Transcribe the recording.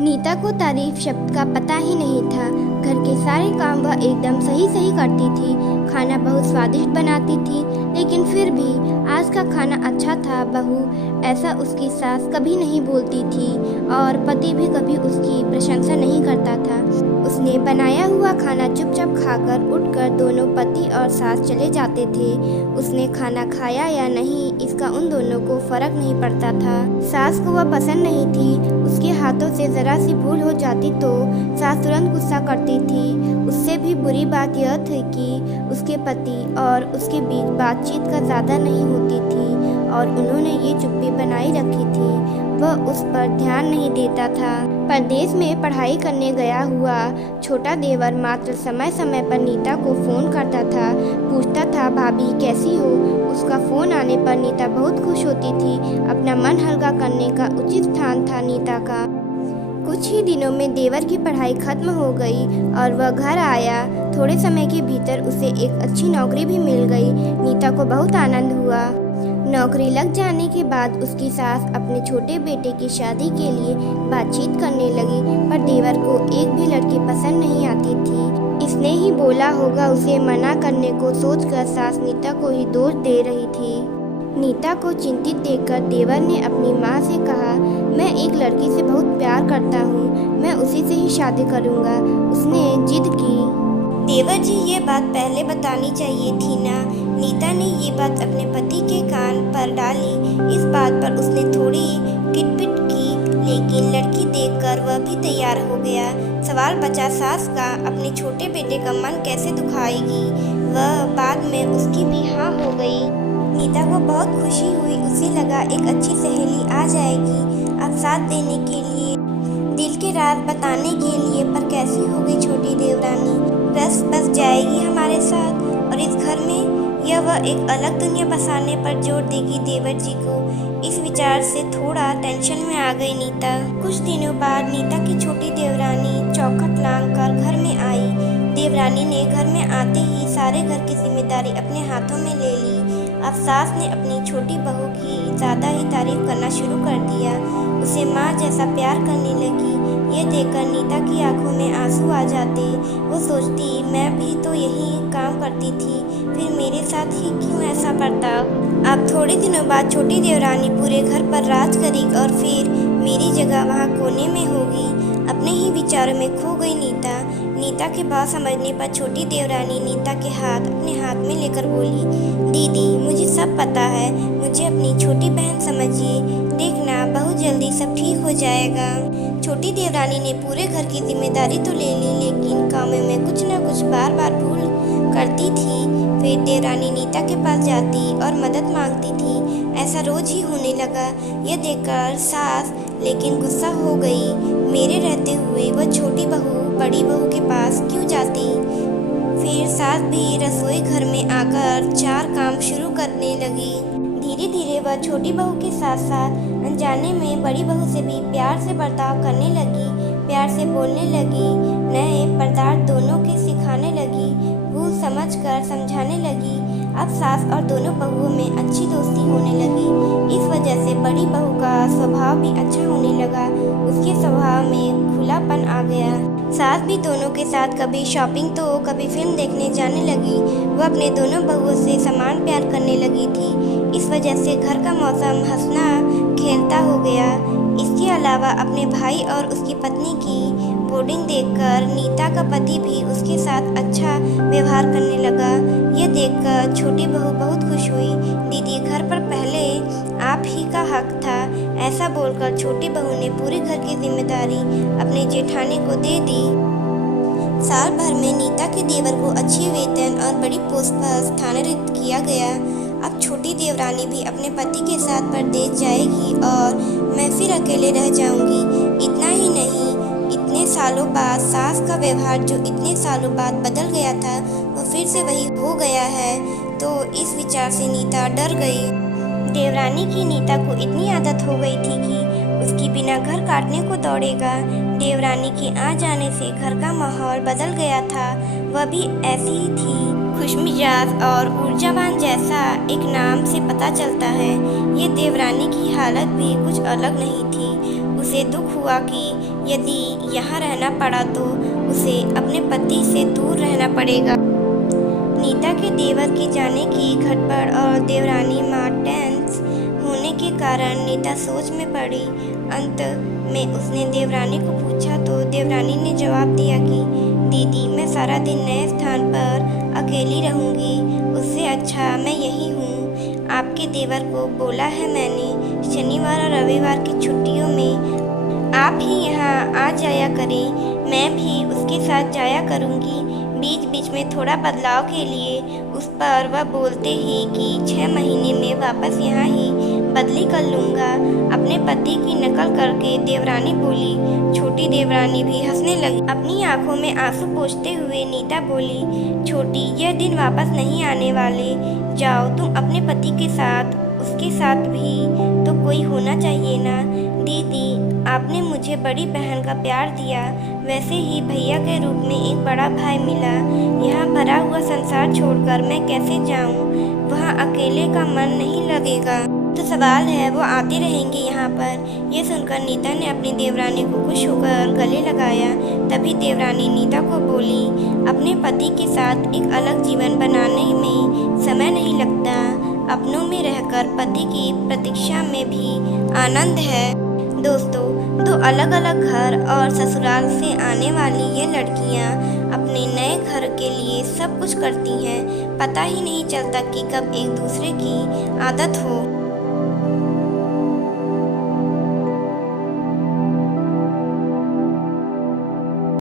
नीता को तारीफ शब्द का पता ही नहीं था। घर के सारे काम वह एकदम सही सही करती थी। खाना बहुत स्वादिष्ट बनाती थी, लेकिन फिर भी आज का खाना अच्छा था बहू, ऐसा उसकी सास कभी नहीं बोलती थी और पति भी कभी उसकी प्रशंसा नहीं करता था। उसने बनाया हुआ खाना चुपचाप खाकर उठकर दोनों पति और सास चले जाते थे। उसने खाना खाया या नहीं इसका उन दोनों को फर्क नहीं पड़ता था। सास को वह पसंद नहीं थी। उसके हाथों से जरा सी भूल हो जाती तो सास तुरंत गुस्सा करती थी। उससे भी बुरी बात यह थी कि उसके पति और उसके बीच बातचीत का ज़्यादा नहीं होती थी और उन्होंने ये चुप्पी बनाई रखी थी। वह उस पर ध्यान नहीं देता था। परदेश में पढ़ाई करने गया हुआ छोटा देवर मात्र समय समय पर नीता को फ़ोन करता था, पूछता था भाभी कैसी हो। उसका फ़ोन आने पर नीता बहुत खुश होती थी। अपना मन हल्का करने का उचित स्थान था नीता का। कुछ ही दिनों में देवर की पढ़ाई खत्म हो गई और वह घर आया। थोड़े समय के भीतर उसे एक अच्छी नौकरी भी मिल गई। नीता को बहुत आनंद हुआ। नौकरी लग जाने के बाद उसकी सास अपने छोटे बेटे की शादी के लिए बातचीत करने लगी, पर देवर को एक भी लड़की पसंद नहीं आती थी। इसने ही बोला होगा उसे मना करने को सोचकर सास नीता को ही दोष दे रही थी। नीता को चिंतित देखकर देवर ने अपनी माँ से कहा, मैं एक लड़की से बहुत प्यार करता हूँ, मैं उसी से ही शादी करूँगा। उसने जिद की। देवर जी ये बात पहले बतानी चाहिए थी ना। नीता ने ये बात अपने पति के कान पर डाली। इस बात पर उसने थोड़ी किटपिट की, लेकिन लड़की देखकर वह भी तैयार हो गया। सवाल बचा सास का, अपने छोटे बेटे का मन कैसे दुखाएगी। वह बाद में उसकी भी हाँ हो गई। नीता को बहुत खुशी हुई। उसे लगा एक अच्छी सहेली आ जाएगी अब साथ देने के लिए, दिल के राज बताने के लिए। पर कैसी होगी छोटी देवरानी, बस जाएगी हमारे साथ और इस घर में यह वह एक अलग दुनिया बसाने पर जोर देगी देवर जी को। इस विचार से थोड़ा टेंशन में आ गई नीता। कुछ दिनों बाद नीता की छोटी देवरानी चौखट लांघ कर घर में आई। देवरानी ने घर में आते ही सारे घर की जिम्मेदारी अपने हाथों में ले ली। अब सास ने अपनी छोटी बहू की ज़्यादा ही तारीफ करना शुरू कर दिया। उसे माँ जैसा प्यार करने लगी। ये देखकर नीता की आंखों में आंसू आ जाते। वो सोचती, मैं भी तो यही काम करती थी, फिर मेरे साथ ही क्यों ऐसा बर्ताव। अब थोड़े दिनों बाद छोटी देवरानी पूरे घर पर राज करेगी और फिर मेरी जगह वहाँ कोने में होगी। अपने ही विचारों में खो गई नीता के भाव समझने पर छोटी देवरानी नीता के हाथ अपने हाथ में लेकर बोली, दीदी मुझे सब पता है, मुझे अपनी छोटी बहन समझिए। देखना बहुत जल्दी सब ठीक हो जाएगा। छोटी देवरानी ने पूरे घर की जिम्मेदारी तो ले ली, लेकिन कामों में कुछ न कुछ बार बार भूल करती थी। फिर देवरानी नीता के पास जाती और मदद मांगती थी। ऐसा रोज ही होने लगा। यह देखकर सास लेकिन गुस्सा हो गई। मेरे रहते हुए वह छोटी बहू बड़ी बहू के पास क्यों जाती। फिर सास भी रसोई घर में आकर चार काम शुरू करने लगी। धीरे धीरे वह छोटी बहू के साथ साथ अनजाने में बड़ी बहू से भी प्यार से बर्ताव करने लगी, प्यार से बोलने लगी, नए पदार्थ दोनों के सिखाने लगी, भूल समझ कर समझाने लगी। अब सास और दोनों बहुओं में अच्छी दोस्ती होने लगी। इस वजह से बड़ी बहू का स्वभाव भी अच्छा होने लगा। उसके स्वभाव में खुलापन आ गया। सास भी दोनों के साथ कभी शॉपिंग तो कभी फिल्म देखने जाने लगी। वह अपने दोनों बहुओं से समान प्यार करने लगी थी। इस वजह से घर का मौसम हंसना खेलता हो गया। इसके अलावा अपने भाई और उसकी पत्नी की बोर्डिंग देखकर नीता का पति भी उसके साथ अच्छा व्यवहार करने लगा। यह देखकर छोटी बहू बहुत खुश हुई। दीदी घर पर पहले आप ही का हक था। ऐसा बोलकर छोटी बहू ने पूरे घर की जिम्मेदारी अपने जेठानी को दे दी। साल भर में नीता के देवर को अच्छी वेतन और बड़ी पोस्ट पर स्थानांतरित किया गया। अब छोटी देवरानी भी अपने पति के साथ परदेश जाएगी और मैं फिर अकेले रह जाऊंगी। इतना ही नहीं, इतने सालों बाद सास का व्यवहार जो इतने सालों बाद बदल गया था वो फिर से वही हो गया है। तो इस विचार से नीता डर गई। देवरानी की नीता को इतनी आदत हो गई थी कि उसकी बिना घर काटने को दौड़ेगा। देवरानी के आ जाने से घर का माहौल बदल गया था। वह भी ऐसी ही थी, खुशमिजाज और ऊर्जावान, जैसा एक नाम से पता चलता है। ये देवरानी की हालत भी कुछ अलग नहीं थी। उसे दुख हुआ कि यदि यहाँ रहना पड़ा तो उसे अपने पति से दूर रहना पड़ेगा। नीता के देवर के जाने की खटपट और देवरानी माँ टेंस होने के कारण नीता सोच में पड़ी। अंत में उसने देवरानी को पूछा तो देवरानी ने जवाब दिया कि दीदी, मैं सारा दिन नए स्थान पर अकेली रहूंगी, उससे अच्छा मैं यही हूँ। आपके देवर को बोला है मैंने, शनिवार और रविवार की छुट्टियों में आप ही यहाँ आ जाया करें, मैं भी उसके साथ जाया करूँगी। बीच बीच में थोड़ा बदलाव के लिए उस पर वह बोलते ही कि 6 महीने में वापस यहाँ ही बदली कर लूँगा। अपने पति की नकल करके देवरानी बोली। छोटी देवरानी भी हंसने लगी। अपनी आंखों में आंसू पोंछते हुए नीता बोली, छोटी, यह दिन वापस नहीं आने वाले। जाओ तुम अपने पति के साथ, उसके साथ भी तो कोई होना चाहिए ना। दीदी, आपने मुझे बड़ी बहन का प्यार दिया, वैसे ही भैया के रूप में एक बड़ा भाई मिला। यहाँ भरा हुआ संसार छोड़कर मैं कैसे जाऊँ? वहाँ अकेले का मन नहीं लगेगा। तो सवाल है, वो आते रहेंगे यहाँ पर। ये सुनकर नीता ने अपनी देवरानी को खुश होकर गले लगाया। तभी देवरानी नीता को बोली, अपने पति के साथ एक अलग जीवन बनाने में समय नहीं लगता। अपनों में रहकर पति की प्रतीक्षा में भी आनंद है। दोस्तों, दो अलग अलग घर और ससुराल से आने वाली ये लड़कियां अपने नए घर के लिए सब कुछ करती हैं। पता ही नहीं चलता कि कब एक दूसरे की आदत हो।